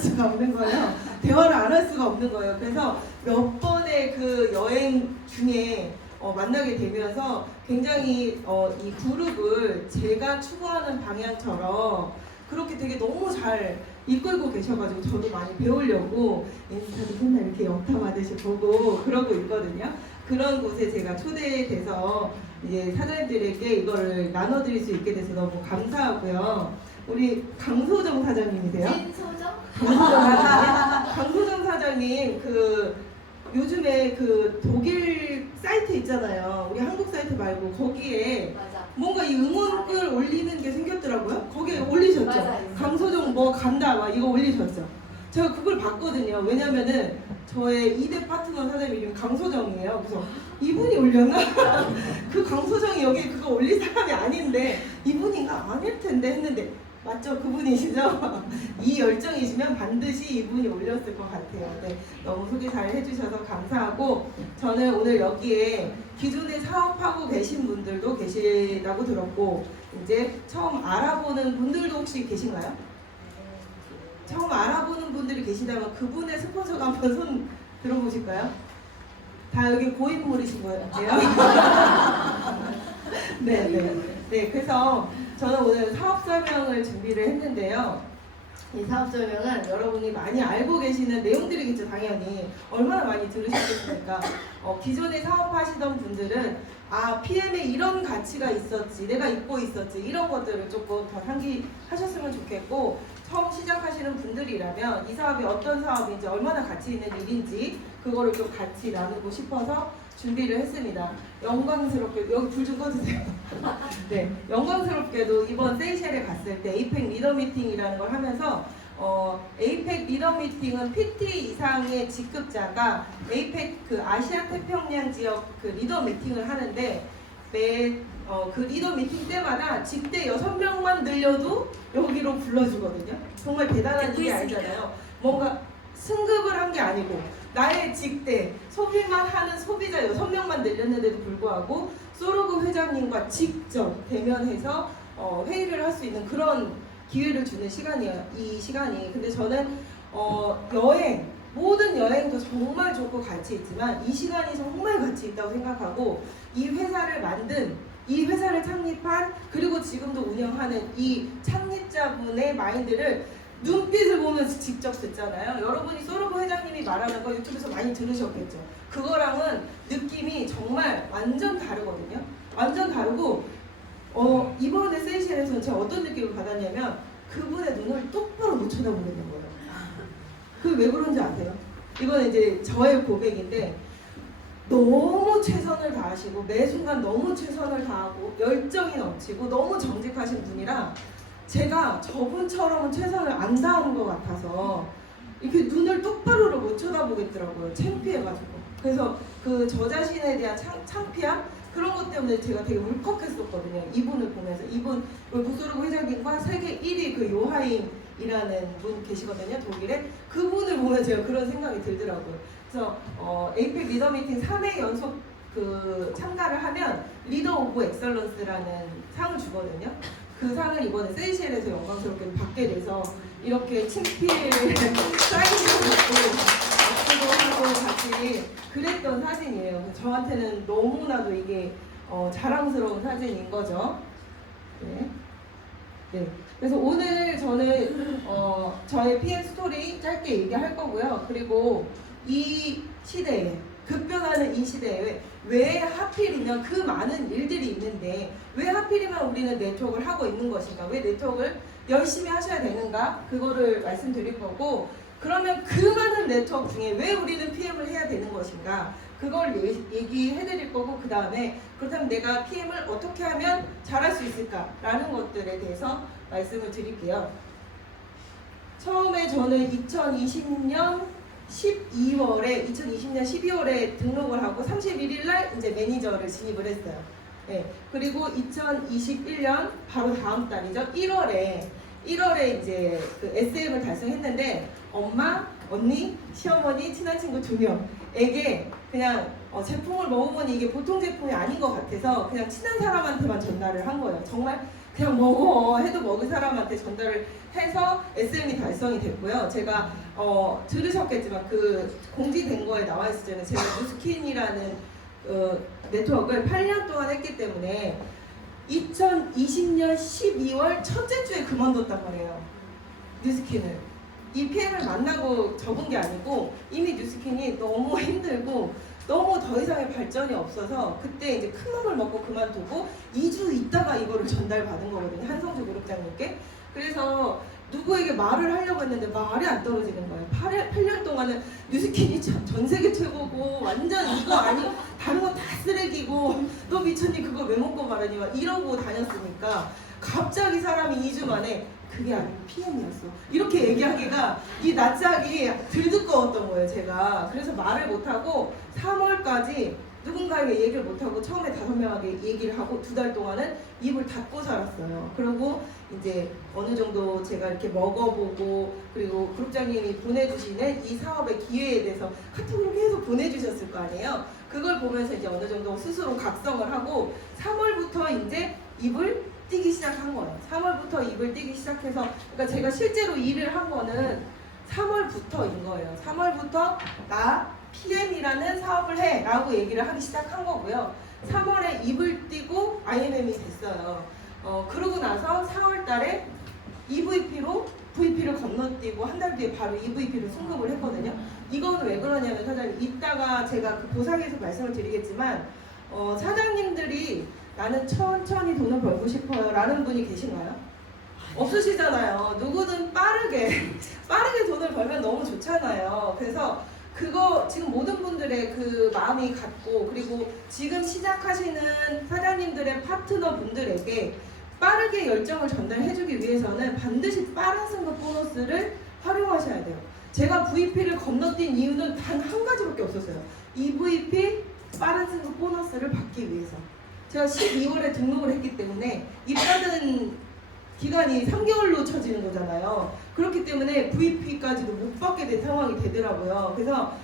수가 없는 거예요. 대화를 안 할 수가 없는 거예요. 그래서 몇 번의 그 여행 중에 만나게 되면서 굉장히 이 그룹을 제가 추구하는 방향처럼 그렇게 되게 너무 잘 이끌고 계셔가지고 저도 많이 배우려고 인스타도 맨날 이렇게 영탐하듯이 보고 그러고 있거든요. 그런 곳에 제가 초대돼서 이제 사장님들에게 이거를 나눠드릴 수 있게 돼서 너무 감사하고요. 우리 강소정 사장님이세요? 진소정? 강소정 사장님 요즘에 그 독일 사이트 있잖아요. 우리 한국 사이트 말고 거기에 맞아. 뭔가 이 응원글 올리는 게 생겼더라고요. 거기에 올리셨죠? 맞아. 강소정 뭐 간다 막 이거 올리셨죠? 제가 그걸 봤거든요. 왜냐면은 저의 2대 파트너 사장님 이름이 강소정이에요. 그래서 이분이 올렸나? 그 강소정이 여기 그거 올릴 사람이 아닌데 이분인가? 아닐 텐데 했는데 맞죠? 그분이시죠? 이 열정이시면 반드시 이분이 올렸을 것 같아요. 네, 너무 소개 잘 해주셔서 감사하고 저는 오늘 여기에 기존에 사업하고 계신 분들도 계시다고 들었고 이제 처음 알아보는 분들도 혹시 계신가요? 처음 알아보는 분들이 계시다면 그분의 스폰서가 한번 손 들어보실까요? 다 여기 고인물이신 거예요? 네, 그래서 저는 오늘 사업 설명을 준비를 했는데요. 이 사업 설명은 여러분이 많이 알고 계시는 내용들이겠죠, 당연히. 얼마나 많이 들으셨겠습니까? 기존에 사업하시던 분들은 PM에 이런 가치가 있었지, 내가 잊고 있었지, 이런 것들을 조금 더 상기하셨으면 좋겠고, 처음 시작하시는 분들이라면 이 사업이 어떤 사업인지, 얼마나 가치 있는 일인지 그거를 좀 같이 나누고 싶어서 준비를 했습니다. 영광스럽게 여기 불 좀 꺼주세요. 네, 영광스럽게도 이번 세이셸에 갔을 때 에이펙 리더 미팅이라는 걸 하면서 에이펙 리더 미팅은 PT 이상의 직급자가 에이펙 그 아시아 태평양 지역 그 리더 미팅을 하는데 그 리더 미팅 때마다 직대 6명만 늘려도 여기로 불러주거든요. 정말 대단한 일이 아니잖아요. 뭔가 승급을 한 게 아니고 나의 직대 소비만 하는 소비자 6명만 늘렸는데도 불구하고 소로그 회장님과 직접 대면해서 회의를 할 수 있는 그런 기회를 주는 시간이에요. 이 시간이. 근데 저는 모든 여행도 정말 좋고 가치 있지만 이 시간이 정말 가치 있다고 생각하고 이 회사를 만든 이 회사를 창립한 그리고 지금도 운영하는 이 창립자분의 마인드를 눈빛을 보면서 직접 듣잖아요. 여러분이 소로브 회장님이 말하는 거 유튜브에서 많이 들으셨겠죠. 그거랑은 느낌이 정말 완전 다르거든요. 완전 다르고 이번에 세이셸에서는 제가 어떤 느낌을 받았냐면 그분의 눈을 똑바로 못 쳐다보겠는 거예요. 그게 왜 그런지 아세요? 이건 이제 저의 고백인데 너무 최선을 다하시고 매 순간 너무 최선을 다하고 열정이 넘치고 너무 정직하신 분이라 제가 저분처럼은 최선을 안 다하는 것 같아서 이렇게 눈을 똑바로를 못 쳐다보겠더라고요. 창피해가지고. 그래서 그 저 자신에 대한 창피함? 그런 것 때문에 제가 되게 울컥했었거든요. 이분을 보면서. 이분, 북소르브 회장님과 세계 1위 그 요하임이라는 분 계시거든요. 독일에. 그분을 보면 제가 그런 생각이 들더라고요. 그래서 에이펙 리더 미팅 3회 연속 그 참가를 하면 리더 오브 엑설런스라는 상을 주거든요. 그 상을 이번에 세이셸에서 영광스럽게 받게 돼서 이렇게 친필 사인도 받고 하고 같이 그랬던 사진이에요. 저한테는 너무나도 이게 자랑스러운 사진인 거죠. 네. 그래서 오늘 저는 저의 PM 스토리 짧게 얘기할 거고요. 그리고 이 시대에 급변하는 이 시대에 왜 하필이면 그 많은 일들이 있는데 왜 하필이면 우리는 네트워크를 하고 있는 것인가? 왜 네트워크를 열심히 하셔야 되는가? 그거를 말씀드릴 거고 그러면 그 많은 네트워크 중에 왜 우리는 PM을 해야 되는 것인가? 그걸 얘기해 드릴 거고 그 다음에 그렇다면 내가 PM을 어떻게 하면 잘할 수 있을까? 라는 것들에 대해서 말씀을 드릴게요. 처음에 저는 2020년 12월에 등록을 하고 31일 날 이제 매니저를 진입을 했어요. 네. 그리고 2021년 바로 다음 달이죠. 1월에 이제 그 SM을 달성했는데 엄마, 언니, 시어머니, 친한 친구 2명에게 그냥 제품을 먹어보니 이게 보통 제품이 아닌 것 같아서 그냥 친한 사람한테만 전달을 한 거예요. 정말 그냥 먹어 해도 먹을 사람한테 전달을 해서 SM이 달성이 됐고요. 제가 들으셨겠지만 그 공지된 거에 나와 있었잖아요. 제가 뉴스킨이라는 네트워크를 8년 동안 했기 때문에 2020년 12월 첫째 주에 그만뒀단 말이에요. 뉴스킨을. 이 PM을 만나고 접은 게 아니고 이미 뉴스킨이 너무 힘들고 너무 더 이상의 발전이 없어서 그때 이제 큰 맘을 먹고 그만두고 2주 있다가 이거를 전달받은 거거든요. 한성주 그룹장님께. 그래서 누구에게 말을 하려고 했는데 말이 안 떨어지는 거예요. 8년 동안은 뉴스킨이 전 세계 최고고 완전 이거 아니 다른 건 다 쓰레기고 너 미쳤니 그거 왜 먹고 말하니 막 이러고 다녔으니까 갑자기 사람이 2주 만에 그게 아니고 PM이었어 이렇게 얘기하기가 이 낯짝이 들두꺼웠던 거예요. 제가 그래서 말을 못하고 3월까지 누군가에게 얘기를 못하고 처음에 5명에게 얘기를 하고 2달 동안은 입을 닫고 살았어요. 그리고 이제 어느 정도 제가 이렇게 먹어보고 그리고 그룹장님이 보내주시는 이 사업의 기회에 대해서 카톡으로 계속 보내주셨을 거 아니에요. 그걸 보면서 이제 어느 정도 스스로 각성을 하고 3월부터 이제 입을 뛰기 시작한 거예요. 3월부터 입을 뛰기 시작해서 그러니까 제가 실제로 일을 한 거는 3월부터인 거예요. 3월부터 나 PM이라는 사업을 해 라고 얘기를 하기 시작한 거고요. 3월에 입을 띄고 IMM이 됐어요. 그러고 나서 4월 달에 EVP로 VP를 건너뛰고 한 달 뒤에 바로 EVP로 승급을 했거든요. 이거는 왜 그러냐면 사장님 이따가 제가 그 보상에서 말씀을 드리겠지만 사장님들이 나는 천천히 돈을 벌고 싶어요 라는 분이 계신가요? 없으시잖아요. 누구든 빠르게 돈을 벌면 너무 좋잖아요. 그래서 그거 지금 모든 분들의 그 마음이 같고 그리고 지금 시작하시는 사장님들의 파트너 분들에게 빠르게 열정을 전달해주기 위해서는 반드시 빠른 승급 보너스를 활용하셔야 돼요. 제가 VP를 건너뛴 이유는 단 한 가지밖에 없었어요. EVP 빠른 승급 보너스를 받기 위해서. 제가 12월에 등록을 했기 때문에 입사는 기간이 3개월로 쳐지는 거잖아요. 그렇기 때문에 VP까지도 못 받게 된 상황이 되더라고요. 그래서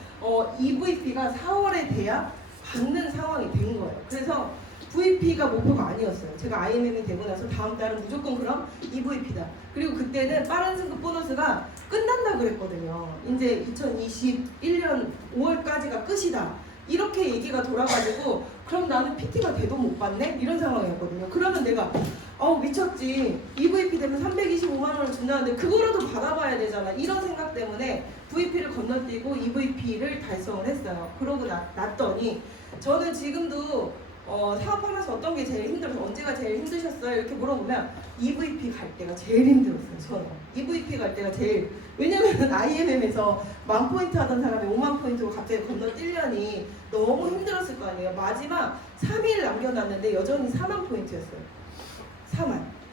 EVP가 4월에 돼야 받는 상황이 된 거예요. 그래서 VP가 목표가 아니었어요. 제가 IMM이 되고 나서 다음 달은 무조건 그럼 EVP다. 그리고 그때는 빠른 승급 보너스가 끝난다 그랬거든요. 이제 2021년 5월까지가 끝이다. 이렇게 얘기가 돌아가지고 그럼 나는 PT가 돼도 못 받네? 이런 상황이었거든요. 그러면 내가 미쳤지. EVP 되면 325만 원을 준다는데 그거라도 받아봐야 되잖아. 이런 생각 때문에 VP를 건너뛰고 EVP를 달성을 했어요. 그러고 났더니 저는 지금도 사업하면서 어떤 게 제일 힘들어서 언제가 제일 힘드셨어요? 이렇게 물어보면 EVP 갈 때가 제일 힘들었어요. 저는 EVP 갈 때가 제일 왜냐면 IMM에서 10,000포인트 하던 사람이 50,000포인트로 갑자기 건너뛰려니 너무 힘들었을 거 아니에요. 마지막 3일 남겨놨는데 여전히 40,000포인트였어요.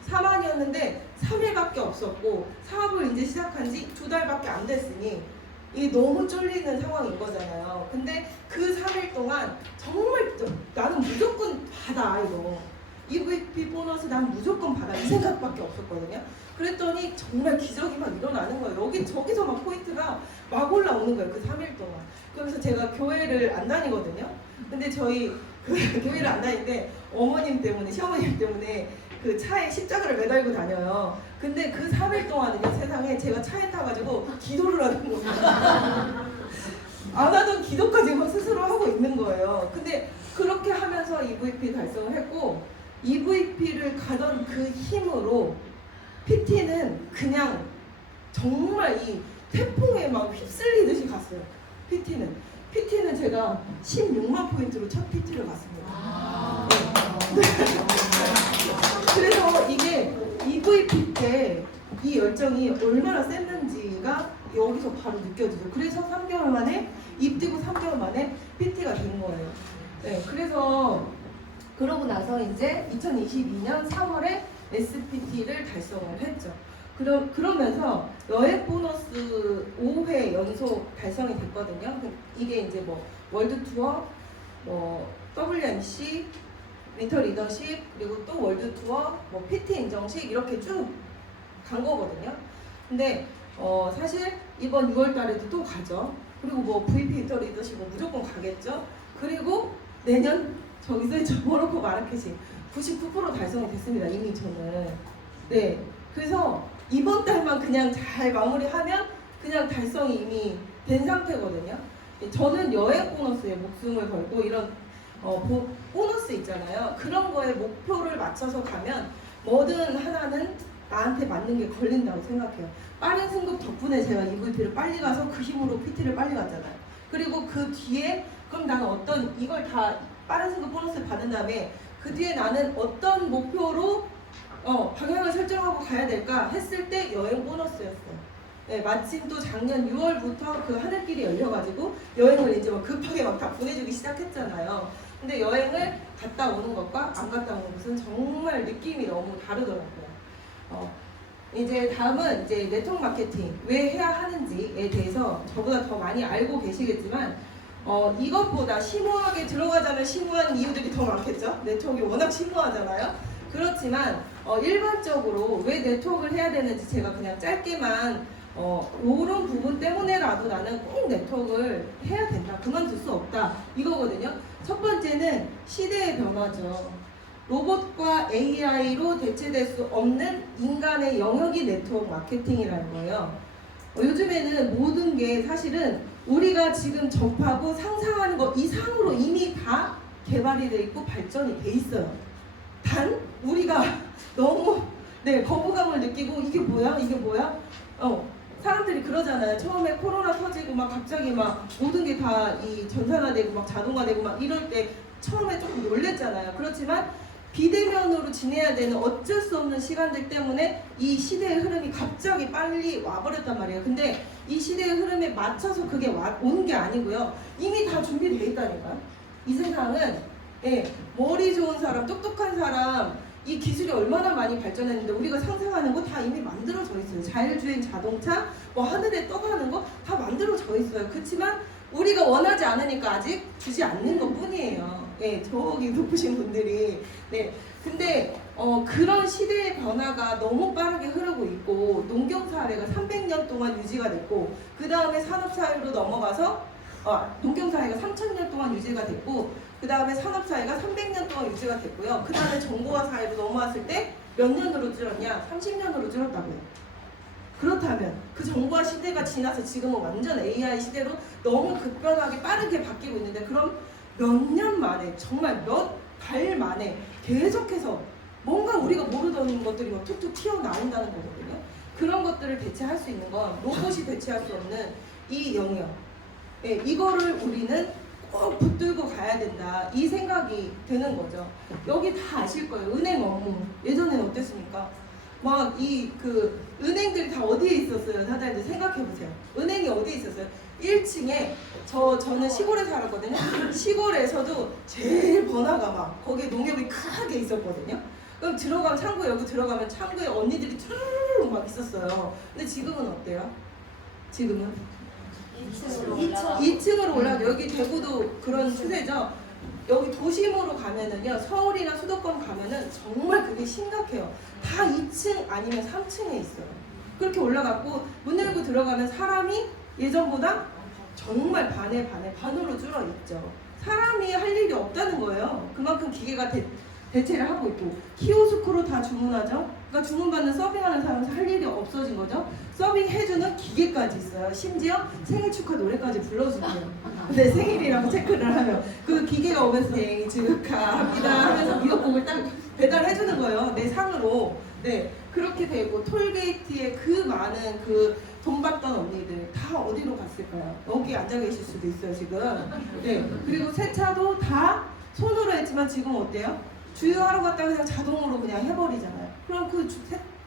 4만이었는데 3일밖에 없었고 사업을 이제 시작한 지 2달밖에 안 됐으니 이게 너무 쫄리는 상황인 거잖아요. 근데 그 3일 동안 정말 나는 무조건 받아 이거 EVP 보너스 난 무조건 받아 이 생각밖에 없었거든요. 그랬더니 정말 기적이 막 일어나는 거예요. 저기서 막 포인트가 막 올라오는 거예요. 그 3일 동안. 그래서 제가 교회를 안 다니거든요. 근데 저희 교회를 안 다니는데 어머님 때문에 시어머님 때문에 그 차에 십자가를 매달고 다녀요. 근데 그 3일 동안은요 세상에 제가 차에 타가지고 기도를 하는 거예요. 안 하던 기도까지 막 스스로 하고 있는 거예요. 근데 그렇게 하면서 EVP 달성을 했고 EVP를 가던 그 힘으로 PT는 그냥 정말 이 태풍에 막 휩쓸리듯이 갔어요. PT는 제가 16만 포인트로 첫 PT를 갔습니다. 네. 그래서 이게 EVP 때 이 열정이 얼마나 셌는지가 여기서 바로 느껴지죠. 그래서 3개월 만에 입뛰고 3개월 만에 PT가 된 거예요. 네, 그래서 그러고 나서 이제 2022년 3월에 SPT를 달성을 했죠. 그러면서 여행 보너스 5회 연속 달성이 됐거든요. 이게 이제 뭐 월드 투어, 뭐 WMC, 윈터 리더십, 그리고 또 월드 투어, 뭐 PT 인정식 이렇게 쭉 간 거거든요. 근데 사실 이번 6월 달에도 또 가죠. 그리고 뭐 VP 윈터 리더십은 무조건 가겠죠. 그리고 내년 저기서 모로코 마라케시 99% 달성이 됐습니다. 이미 저는. 네. 그래서 이번 달만 그냥 잘 마무리하면 그냥 달성이 이미 된 상태거든요. 저는 여행 보너스에 목숨을 걸고 이런 보너스 있잖아요. 그런 거에 목표를 맞춰서 가면 뭐든 하나는 나한테 맞는 게 걸린다고 생각해요. 빠른 승급 덕분에 제가 EVP를 빨리 가서 그 힘으로 PT를 빨리 갔잖아요. 그리고 그 뒤에 그럼 나는 어떤 이걸 다 빠른 승급 보너스를 받은 다음에 그 뒤에 나는 어떤 목표로 방향을 설정하고 가야 될까 했을 때 여행 보너스였어요. 네, 마침 또 작년 6월부터 그 하늘길이 열려가지고 여행을 이제 막 급하게 막 다 보내주기 시작했잖아요. 근데 여행을 갔다 오는 것과 안 갔다 오는 것은 정말 느낌이 너무 다르더라고요. 이제 다음은 이제 네트워크 마케팅 왜 해야 하는지에 대해서 저보다 더 많이 알고 계시겠지만 이것보다 심오하게 들어가자면 심오한 이유들이 더 많겠죠. 네트워크가 워낙 심오하잖아요. 그렇지만 일반적으로 왜 네트워크를 해야 되는지 제가 그냥 짧게만 이런 부분 때문에라도 나는 꼭 네트워크를 해야 된다. 그만둘 수 없다. 이거거든요. 첫 번째는 시대의 변화죠. 로봇과 AI로 대체될 수 없는 인간의 영역이 네트워크 마케팅이라는 거예요. 요즘에는 모든 게 사실은 우리가 지금 접하고 상상하는 것 이상으로 이미 다 개발이 돼 있고 발전이 돼 있어요. 단 우리가 너무 거부감을 느끼고 이게 뭐야? 이게 뭐야? 사람들이 그러잖아요. 처음에 코로나 터지고 막 갑자기 막 모든 게 다 이 전산화되고 막 자동화되고 막 이럴 때 처음에 조금 놀랬잖아요. 그렇지만 비대면으로 지내야 되는 어쩔 수 없는 시간들 때문에 이 시대의 흐름이 갑자기 빨리 와버렸단 말이에요. 근데 이 시대의 흐름에 맞춰서 그게 온 게 아니고요. 이미 다 준비되어 있다니까요. 이 세상은 머리 좋은 사람, 똑똑한 사람 이 기술이 얼마나 많이 발전했는데 우리가 상상하는 거 다 이미 만들어져 있어요. 자율주행 자동차, 뭐 하늘에 떠가는 거 다 만들어져 있어요. 그렇지만 우리가 원하지 않으니까 아직 주지 않는 것 뿐이에요. 저기 높으신 분들이. 근데 그런 시대의 변화가 너무 빠르게 흐르고 있고 농경사회가 300년 동안 유지가 됐고 그 다음에 산업사회로 넘어가서 농경사회가 3000년 동안 유지가 됐고 그 다음에 산업사회가 300년 동안 유지가 됐고요. 그 다음에 정보화 사회로 넘어왔을 때 몇 년으로 줄었냐? 30년으로 줄었다고요. 그렇다면 그 정보화 시대가 지나서 지금은 완전 AI 시대로 너무 급변하게 빠르게 바뀌고 있는데 그럼 몇 년 만에 정말 몇 달 만에 계속해서 뭔가 우리가 모르던 것들이 막 툭툭 튀어나온다는 거거든요. 그런 것들을 대체할 수 있는 건 로봇이 대체할 수 없는 이 영역. 이거를 우리는 꼭 붙들고 가야 된다. 이 생각이 드는 거죠. 여기 다 아실 거예요. 은행 업무. 예전에는 어땠습니까? 막 은행들이 다 어디에 있었어요? 사장님들 생각해보세요. 은행이 어디에 있었어요? 1층에 저는 시골에 살았거든요. 시골에서도 제일 번화가 막 거기에 농협이 크게 있었거든요. 그럼 들어가면 창구에 여기 들어가면 창구에 언니들이 쭈르르 막 있었어요. 근데 지금은 어때요? 지금은 2층으로 올라가죠. 여기 대구도 그런 추세죠. 여기 도심으로 가면은요, 서울이나 수도권 가면은 정말 그게 심각해요. 다 2층 아니면 3층에 있어요. 그렇게 올라갔고 문 열고 들어가면 사람이 예전보다 정말 반으로 줄어 있죠. 사람이 할 일이 없다는 거예요. 그만큼 기계가 대체를 하고 있고 키오스크로 다 주문하죠. 그러니까 주문받는 서빙하는 사람은 할 일이 없어진 거죠. 서빙 해주는 기계까지 있어요. 심지어 생일 축하 노래까지 불러주고요. 근데 생일이라고 체크를 하면 그 기계가 오면서 생일 축하합니다 하면서 미역국을 딱 배달해주는 거예요. 내 상으로. 그렇게 되고 톨게이트에 그 많은 돈 받던 언니들 다 어디로 갔을까요? 여기 앉아 계실 수도 있어요 지금. 그리고 세차도 다 손으로 했지만 지금 어때요? 주유하러 갔다가 그냥 자동으로 그냥 해버리잖아요. 그럼 그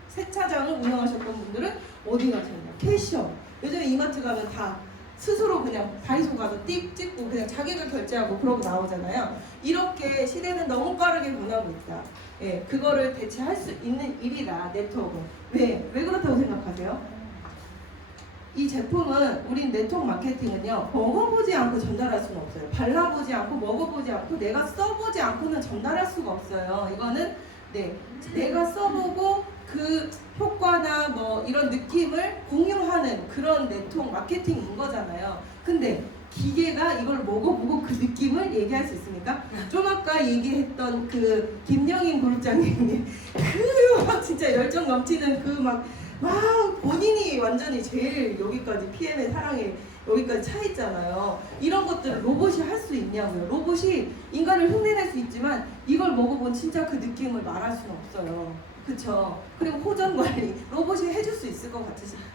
세차장을 운영하셨던 분들은 어디 가셨냐? 캐셔. 요즘에 이마트 가면 다 스스로 그냥 다이소 가서 띡 찍고 그냥 자기가 결제하고 그러고 나오잖아요. 이렇게 시대는 너무 빠르게 변하고 있다. 그거를 대체할 수 있는 일이다, 네트워크. 왜 그렇다고 생각하세요? 이 제품은 우린 네트워크 마케팅은요, 먹어보지 않고 전달할 수는 없어요. 발라보지 않고 먹어보지 않고 내가 써보지 않고는 전달할 수가 없어요. 이거는 내가 써보고 그 효과나 뭐 이런 느낌을 공유하는 그런 네트워크 마케팅인 거잖아요. 근데 기계가 이걸 먹어보고 그 느낌을 얘기할 수 있습니까? 좀 아까 얘기했던 그 김영인 그룹장님이 그 진짜 열정 넘치는 그 막 본인이 완전히 제일 여기까지 PM의 사랑에 여기까지 차 있잖아요. 이런 것들을 로봇이 할 수 있냐고요. 로봇이 인간을 흉내낼 수 있지만 이걸 먹어본 진짜 그 느낌을 말할 수는 없어요. 그쵸? 그리고 호전 관리 로봇이 해줄 수 있을 것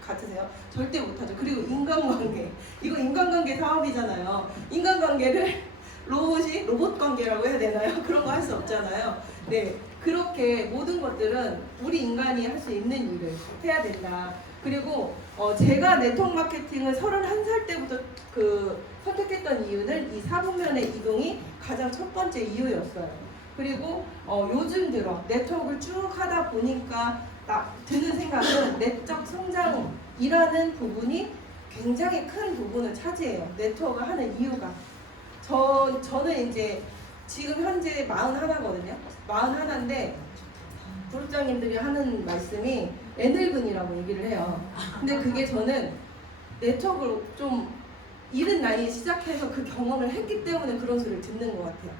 같으세요? 절대 못하죠. 그리고 인간관계, 이거 인간관계 사업이잖아요. 인간관계를 로봇이 로봇 관계라고 해야 되나요? 그런 거 할 수 없잖아요. 네, 그렇게 모든 것들은 우리 인간이 할 수 있는 일을 해야 된다. 그리고 제가 네트워크 마케팅을 31살 때부터 선택했던 이유는 이 사분면의 이동이 가장 첫 번째 이유였어요. 그리고 요즘 들어 네트워크를 쭉 하다 보니까 드는 생각은 내적 성장이라는 부분이 굉장히 큰 부분을 차지해요. 네트워크를 하는 이유가. 저는 이제 지금 현재 41거든요. 41인데 부장님들이 하는 말씀이 애늙은이라고 얘기를 해요. 근데 그게 저는 네트워크를 좀 이른 나이에 시작해서 그 경험을 했기 때문에 그런 소리를 듣는 것 같아요.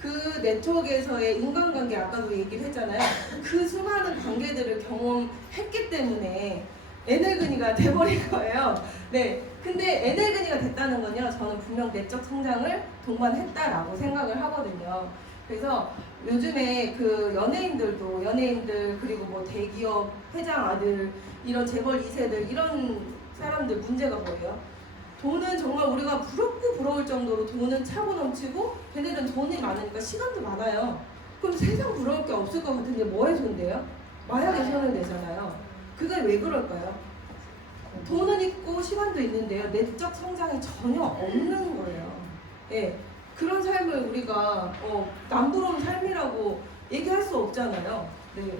그 네트워크에서의 인간관계 아까도 얘기를 했잖아요. 그 수많은 관계들을 경험했기 때문에 애늙은이가 돼버린 거예요. 네, 근데 애늙은이가 됐다는 건요, 저는 분명 내적 성장을 동반했다라고 생각을 하거든요. 그래서 요즘에 그 연예인들 그리고 뭐 대기업 회장 아들 이런 재벌 2세들 이런 사람들 문제가 뭐예요? 돈은 정말 우리가 부럽고 부러울 정도로 돈은 차고 넘치고 걔네들은 돈이 많으니까 시간도 많아요. 그럼 세상 부러울 게 없을 것 같은데 뭐에 손대요? 마약에 손을 대잖아요. 그게 왜 그럴까요? 돈은 있고 시간도 있는데요. 내적 성장이 전혀 없는 거예요. 예, 그런 삶을 우리가 남부러운 삶이라고 얘기할 수 없잖아요. 네.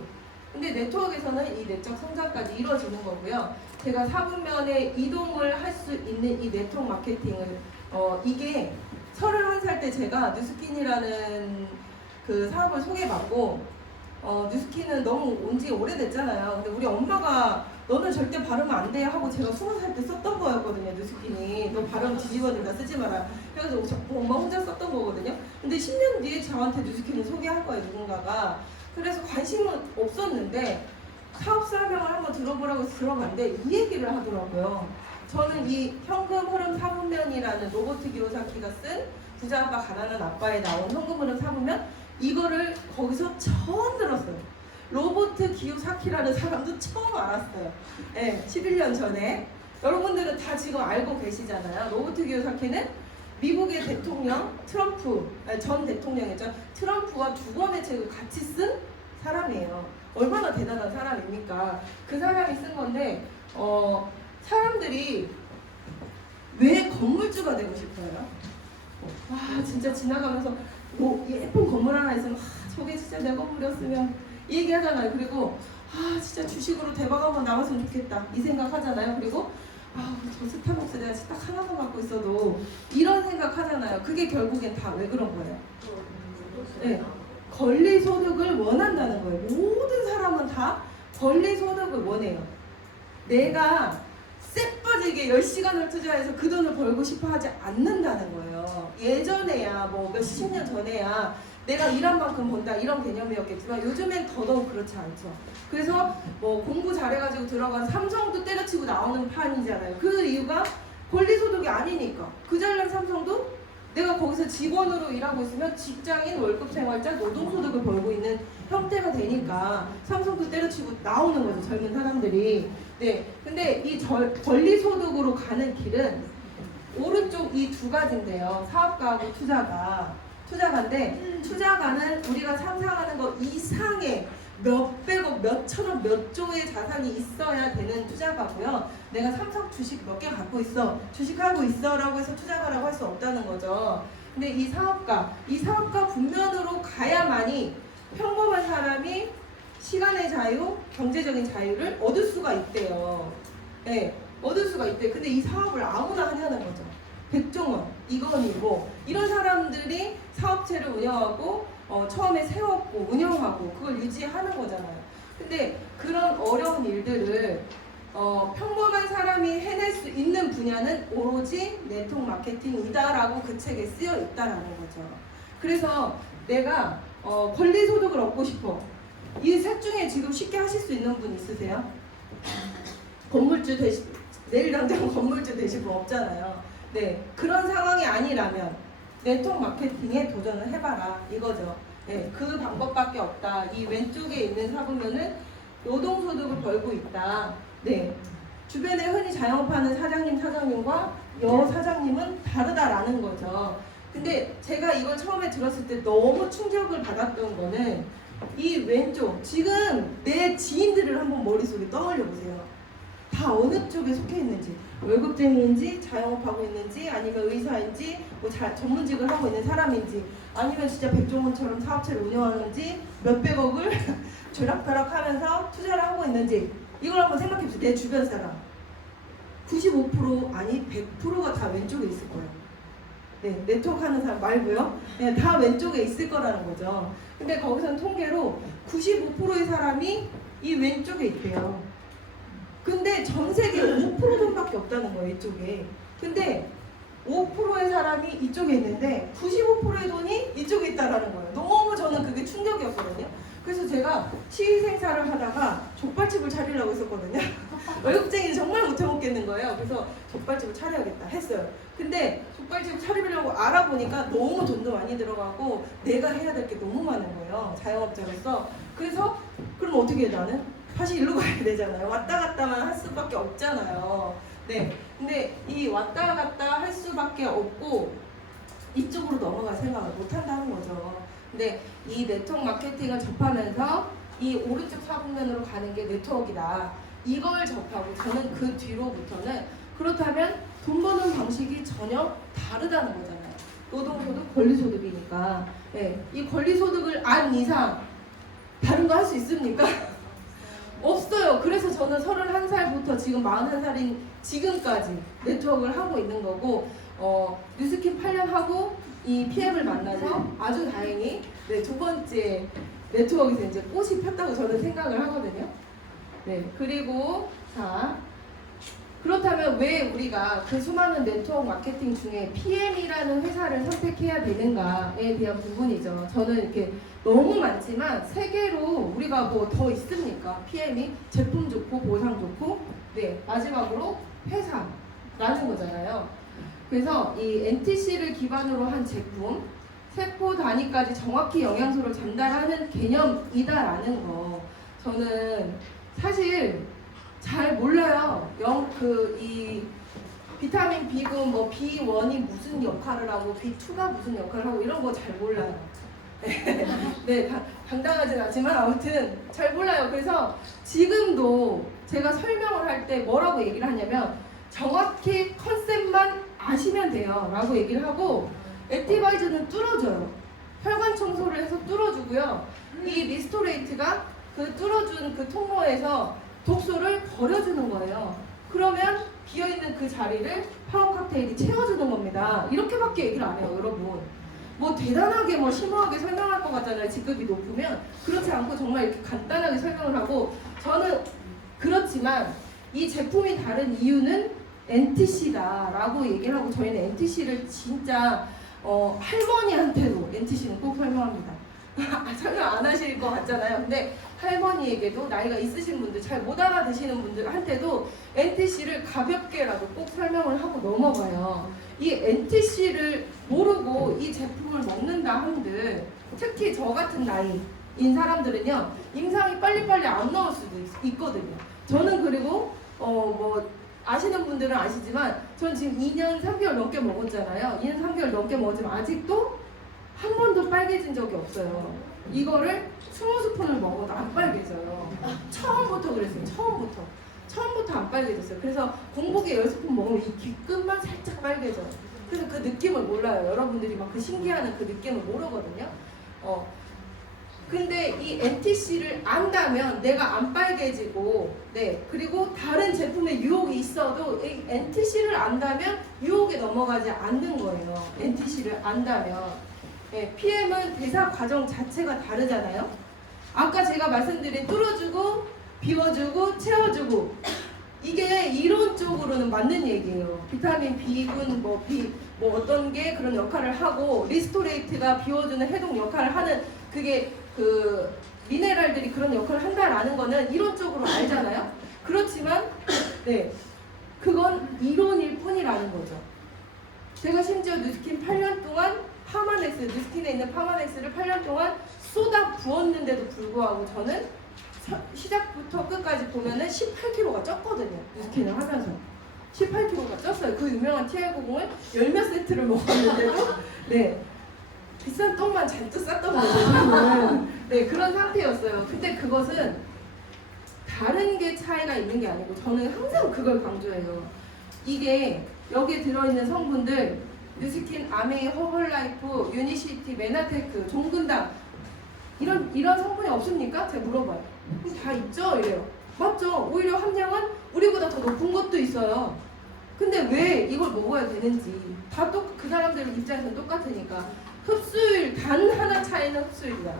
근데 네트워크에서는 이 내적 성장까지 이루어지는 거고요. 제가 사분면에 이동을 할 수 있는 이 네트워크 마케팅을 이게 31살 때 제가 뉴스킨이라는 그 사업을 소개받고 뉴스킨은 너무 온 지 오래됐잖아요. 근데 우리 엄마가 너는 절대 발음은 안 돼 하고 제가 20살 때 썼던 거였거든요. 뉴스킨이 너 발음 뒤집어진다 쓰지 마라. 그래서 엄마 혼자 썼던 거거든요. 근데 10년 뒤에 저한테 뉴스킨을 소개한 거예요, 누군가가. 그래서 관심은 없었는데 사업 설명을 한번 들어보라고 들어봤는데 이 얘기를 하더라고요. 저는 이 현금 흐름 사분면이라는 로버트 기요사키가 쓴 부자 아빠 가난한 아빠에 나온 현금 흐름 사분면, 이거를 거기서 처음 들었어요. 로버트 기요사키라는 사람도 처음 알았어요. 네, 11년 전에. 여러분들은 다 지금 알고 계시잖아요. 로버트 기요사키는 미국의 대통령 전 대통령이죠. 트럼프와 두 권의 책을 같이 쓴 사람이에요. 얼마나 대단한 사람입니까? 그 사람이 쓴 건데 사람들이 왜 건물주가 되고 싶어요? 진짜 지나가면서 뭐 예쁜 건물 하나 있으면 저게 진짜 내 건물이었으면 얘기하잖아요. 그리고 진짜 주식으로 대박 한번 나왔으면 좋겠다 이 생각 하잖아요. 그리고 저 스타벅스 내가 딱 하나만 갖고 있어도 이런 생각 하잖아요. 그게 결국엔 다 왜 그런 거예요? 네, 권리소득을 원한다는 거예요. 모든 사람은 다 권리소득을 원해요. 내가 쎄 빠지게 10시간을 투자해서 그 돈을 벌고 싶어 하지 않는다는 거예요. 예전에야 뭐 몇십 년 전에야 내가 일한 만큼 번다 이런 개념이었겠지만 요즘엔 더더욱 그렇지 않죠. 그래서 뭐 공부 잘해가지고 들어간 삼성도 때려치고 나오는 판이잖아요. 그 이유가 권리소득이 아니니까. 그 잘난 삼성도 내가 거기서 직원으로 일하고 있으면 직장인 월급 생활자 노동소득을 벌고 있는 형태가 되니까 삼성도 때려치고 나오는 거죠, 젊은 사람들이. 네, 근데 이 권리소득으로 가는 길은 오른쪽 이 두 가지인데요. 사업가하고 투자가인데 투자가는 우리가 상상하는 것 이상의 몇백억, 몇천억, 몇 조의 자산이 있어야 되는 투자가고요. 내가 삼성 주식 몇 개 갖고 있어, 주식하고 있어 라고 해서 투자가라고 할 수 없다는 거죠. 근데 이 사업가 분면으로 가야만이 평범한 사람이 시간의 자유, 경제적인 자유를 얻을 수가 있대요. 네, 얻을 수가 있대. 근데 이 사업을 아무나 하냐는 거죠. 백종원, 이건희고 이런 사람들이 사업체를 운영하고 처음에 세웠고 운영하고 그걸 유지하는 거잖아요. 근데 그런 어려운 일들을 평범한 사람이 해낼 수 있는 분야는 오로지 네트워크 마케팅이다라고 그 책에 쓰여 있다라는 거죠. 그래서 내가 권리 소득을 얻고 싶어. 이 셋 중에 지금 쉽게 하실 수 있는 분 있으세요? 건물주 되시 내일 당장 건물주 되실 분 없잖아요. 네, 그런 상황이 아니라면 네트워크 마케팅에 도전을 해봐라 이거죠. 네, 그 방법밖에 없다. 이 왼쪽에 있는 사부면은 노동소득을 벌고 있다. 네, 주변에 흔히 자영업하는 사장님과 여사장님은 다르다라는 거죠. 근데 제가 이걸 처음에 들었을 때 너무 충격을 받았던 거는 이 왼쪽, 지금 내 지인들을 한번 머릿속에 떠올려 보세요. 다 어느 쪽에 속해 있는지, 월급쟁이인지, 자영업하고 있는지, 아니면 의사인지, 뭐 전문직을 하고 있는 사람인지, 아니면 진짜 백종원처럼 사업체를 운영하는지, 몇백억을 쥐락펴락 하면서 투자를 하고 있는지, 이걸 한번 생각해 보세요. 내 주변 사람 95% 아니 100%가 다 왼쪽에 있을 거예요. 네, 네트워크 하는 사람 말고요. 네, 다 왼쪽에 있을 거라는 거죠. 근데 거기서는 통계로 95%의 사람이 이 왼쪽에 있대요. 근데 전 세계 5% 돈밖에 없다는 거예요, 이쪽에. 근데 5%의 사람이 이쪽에 있는데 95%의 돈이 이쪽에 있다라는 거예요. 너무 저는 그게 충격이었거든요. 그래서 제가 시위생사를 하다가 족발집을 차리려고 했었거든요. 월급쟁이는 정말 못 해먹겠는 거예요. 그래서 족발집을 차려야겠다 했어요. 근데 족발집을 차리려고 알아보니까 너무 돈도 많이 들어가고 내가 해야 될 게 너무 많은 거예요. 자영업자로서. 그래서 그럼 어떻게 해 나는? 다시 일로 가야 되잖아요. 왔다 갔다만 할 수밖에 없잖아요. 네. 근데 이 왔다 갔다 할 수밖에 없고 이쪽으로 넘어갈 생각을 못 한다는 거죠. 근데 이 네트워크 마케팅을 접하면서 이 오른쪽 사분면으로 가는 게 네트워크이다. 이걸 접하고 저는 그 뒤로부터는 그렇다면 돈 버는 방식이 전혀 다르다는 거잖아요. 노동소득, 권리소득이니까. 네. 이 권리소득을 안 이상 다른 거 할 수 있습니까? 없어요. 그래서 저는 31살부터 지금 41살인 지금까지 네트워크를 하고 있는 거고 뉴스킨 8년 하고 이 PM을 만나서 아주 다행히 네, 두 번째 네트워크에서 이제 꽃이 폈다고 저는 생각을 하거든요. 네, 그리고 자 그렇다면 왜 우리가 그 수많은 네트워크 마케팅 중에 PM이라는 회사를 선택해야 되는가에 대한 부분이죠. 저는 이렇게 너무 많지만 세계로 우리가 뭐 더 있습니까? PM이 제품 좋고 보상 좋고 네 마지막으로 회사라는 거잖아요. 그래서 이 NTC를 기반으로 한 제품 세포 단위까지 정확히 영양소를 전달하는 개념이다라는 거 저는 사실 잘 몰라요. 이 비타민 B군 뭐 B1이 무슨 역할을 하고 B2가 무슨 역할을 하고 이런 거 잘 몰라요. 네, 당당하진 않지만 아무튼 잘 몰라요. 그래서 지금도 제가 설명을 할 때 뭐라고 얘기를 하냐면 정확히 컨셉만 아시면 돼요 라고 얘기를 하고 액티바이저는 뚫어줘요. 혈관 청소를 해서 뚫어주고요. 이 리스토레이트가 그 뚫어준 그 통로에서 독소를 버려주는 거예요. 그러면 비어있는 그 자리를 파워 칵테일이 채워주는 겁니다. 이렇게밖에 얘기를 안 해요, 여러분. 뭐 대단하게 뭐 심오하게 설명할 것 같잖아요. 직급이 높으면. 그렇지 않고 정말 이렇게 간단하게 설명을 하고 저는 그렇지만 이 제품이 다른 이유는 NTC다라고 얘기를 하고 저희는 NTC를 진짜 할머니한테도 NTC는 꼭 설명합니다. 설명 안 하실 것 같잖아요. 근데 할머니에게도 나이가 있으신 분들, 잘 못 알아듣시는 분들한테도 NTC를 가볍게라도 꼭 설명을 하고 넘어가요. 이 NTC를 모르고 이 제품을 먹는다 한들 특히 저 같은 나이인 사람들은요 임상이 빨리빨리 안 나올 수도 있거든요. 저는 그리고 뭐 아시는 분들은 아시지만 전 지금 2년 3개월 넘게 먹었잖아요. 2년 3개월 넘게 먹었지만 아직도 한 번도 빨개진 적이 없어요. 이거를 20스푼을 먹어도 안 빨개져요. 처음부터 그랬어요. 처음부터 안 빨개졌어요. 그래서 공복에 10스푼 먹으면 이 귓끝만 살짝 빨개져요. 그래서 그 느낌을 몰라요. 여러분들이 막 그 신기하는 그 느낌을 모르거든요. 근데 이 NTC를 안다면 내가 안 빨개지고 네 그리고 다른 제품에 유혹이 있어도 이 NTC를 안다면 유혹에 넘어가지 않는 거예요. NTC를 안다면 네, PM은 대사 과정 자체가 다르잖아요. 아까 제가 말씀드린 뚫어주고 비워주고 채워주고 이게 이론적으로는 맞는 얘기예요. 비타민 B군 뭐 어떤 게 그런 역할을 하고 리스토레이트가 비워주는 해독 역할을 하는 그게 그 미네랄들이 그런 역할을 한다라는 거는 이론적으로 알잖아요. 그렇지만 네 그건 이론일 뿐이라는 거죠. 제가 심지어 뉴스킨 8년 동안 파마넥스, 뉴스킨에 있는 파마넥스를 8년 동안 쏟아 부었는데도 불구하고 저는 시작부터 끝까지 보면은 18kg가 쪘거든요. 뉴스킨을 하면서 18kg가 쪘어요. 그 유명한 TR90을 열몇 세트를 먹었는데도 네 비싼 똥만 잔뜩 쌌던 거죠. 네 그런 상태였어요. 근데 그것은 다른 게 차이가 있는 게 아니고 저는 항상 그걸 강조해요. 이게 여기에 들어있는 성분들 뉴스킨, 아메이, 허벌라이프, 유니시티, 메나테크, 종근당 이런 성분이 없습니까? 제가 물어봐요. 다 있죠? 이래요. 맞죠? 오히려 함량은 우리보다 더 높은 것도 있어요. 근데 왜 이걸 먹어야 되는지 다 그 사람들 입장에서는 똑같으니까 흡수율 단 하나 차이는 흡수율이다.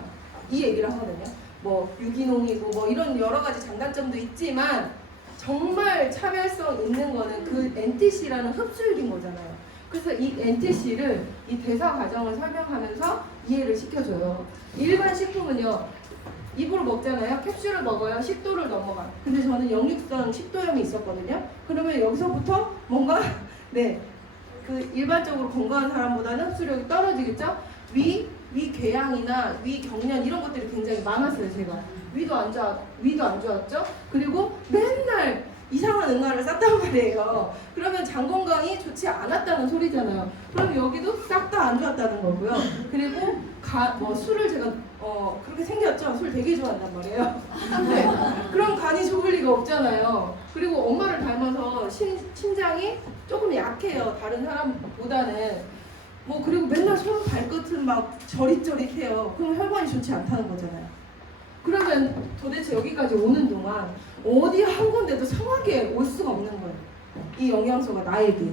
이 얘기를 하거든요. 뭐 유기농이고 뭐 이런 여러 가지 장단점도 있지만 정말 차별성 있는 거는 그 NTC라는 흡수율인 거잖아요. 그래서 이 NTC를 이 대사 과정을 설명하면서 이해를 시켜줘요. 일반 식품은요. 입으로 먹잖아요. 캡슐을 먹어요. 식도를 넘어가. 근데 저는 역류성 식도염이 있었거든요. 그러면 여기서부터 뭔가 네, 그 일반적으로 건강한 사람보다는 흡수력이 떨어지겠죠. 위궤양이나 위경련 이런 것들이 굉장히 많았어요. 제가 위도 안 좋았죠. 그리고 맨날 이상한 응아를 쌌단 말이에요. 그러면 장 건강이 좋지 않았다는 소리잖아요. 그럼 여기도 싹 다 안 좋았다는 거고요. 그리고 술을 제가 그렇게 생겼죠. 술 되게 좋아한단 말이에요. 네. 그럼 간이 좋을 리가 없잖아요. 그리고 엄마를 닮아서 심장이 조금 약해요. 다른 사람보다는. 뭐 그리고 맨날 손 발끝은 막 저릿저릿해요. 그럼 혈관이 좋지 않다는 거잖아요. 그러면 도대체 여기까지 오는 동안 어디 한 군데도 성하게 올 수가 없는 거예요. 이 영양소가 나에게.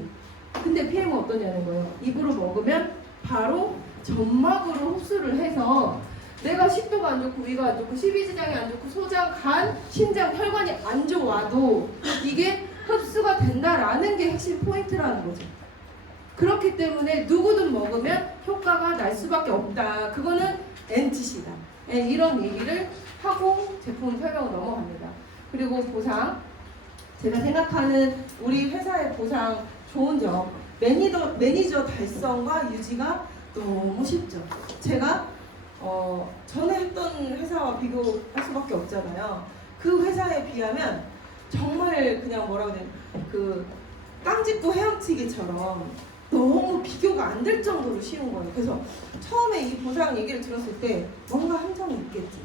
근데 PM은 어떠냐는 거예요. 입으로 먹으면 바로 점막으로 흡수를 해서 내가 식도가 안 좋고 위가 안 좋고 십이지장이 안 좋고 소장, 간, 심장, 혈관이 안 좋아도 이게 흡수가 된다라는 게 핵심 포인트라는 거죠. 그렇기 때문에 누구든 먹으면 효과가 날 수밖에 없다. 그거는 NTC다. 네, 이런 얘기를 하고 제품 설명을 넘어갑니다. 그리고 보상. 제가 생각하는 우리 회사의 보상 좋은 점. 매니저 달성과 유지가 너무 쉽죠. 제가 전에 했던 회사와 비교할 수밖에 없잖아요. 그 회사에 비하면 정말 그냥 뭐라고 해야 되나 그 깡짓고 헤엄치기처럼 너무 비교가 안 될 정도로 쉬운 거예요. 그래서 처음에 이 보상 얘기를 들었을 때 뭔가 함정이 있겠지.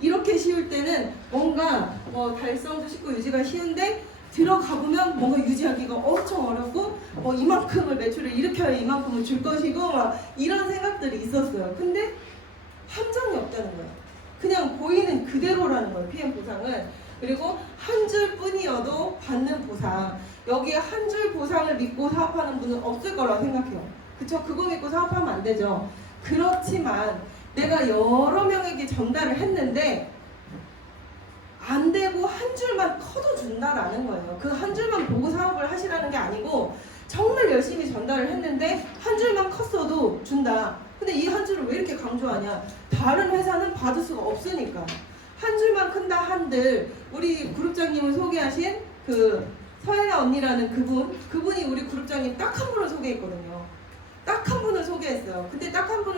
이렇게 쉬울 때는 뭔가 달성도 쉽고 유지가 쉬운데 들어가 보면 뭔가 유지하기가 엄청 어렵고 이만큼을 매출을 일으켜야 이만큼을 줄 것이고 막 이런 생각들이 있었어요. 근데 함정이 없다는 거예요. 그냥 보이는 그대로라는 거예요. PM 보상은. 그리고 한 줄뿐이어도 받는 보상. 여기에 한 줄 보상을 믿고 사업하는 분은 없을 거라고 생각해요. 그쵸? 그거 믿고 사업하면 안 되죠. 그렇지만 내가 여러 명에게 전달을 했는데 안 되고 한 줄만 커둬준다라는 거예요. 그 한 줄만 보고 사업을 하시라는 게 아니고 정말 열심히 전달을 했는데 한 줄만 컸어도 준다. 근데 이 한 줄을 왜 이렇게 강조하냐? 다른 회사는 받을 수가 없으니까. 한 줄만 큰다 한들 우리 그룹장님을 소개하신 그 서혜나 언니라는 그분이 우리 그룹장님 딱 한 분을 소개했거든요. 딱 한 분을 소개했어요. 근데 딱 한 분을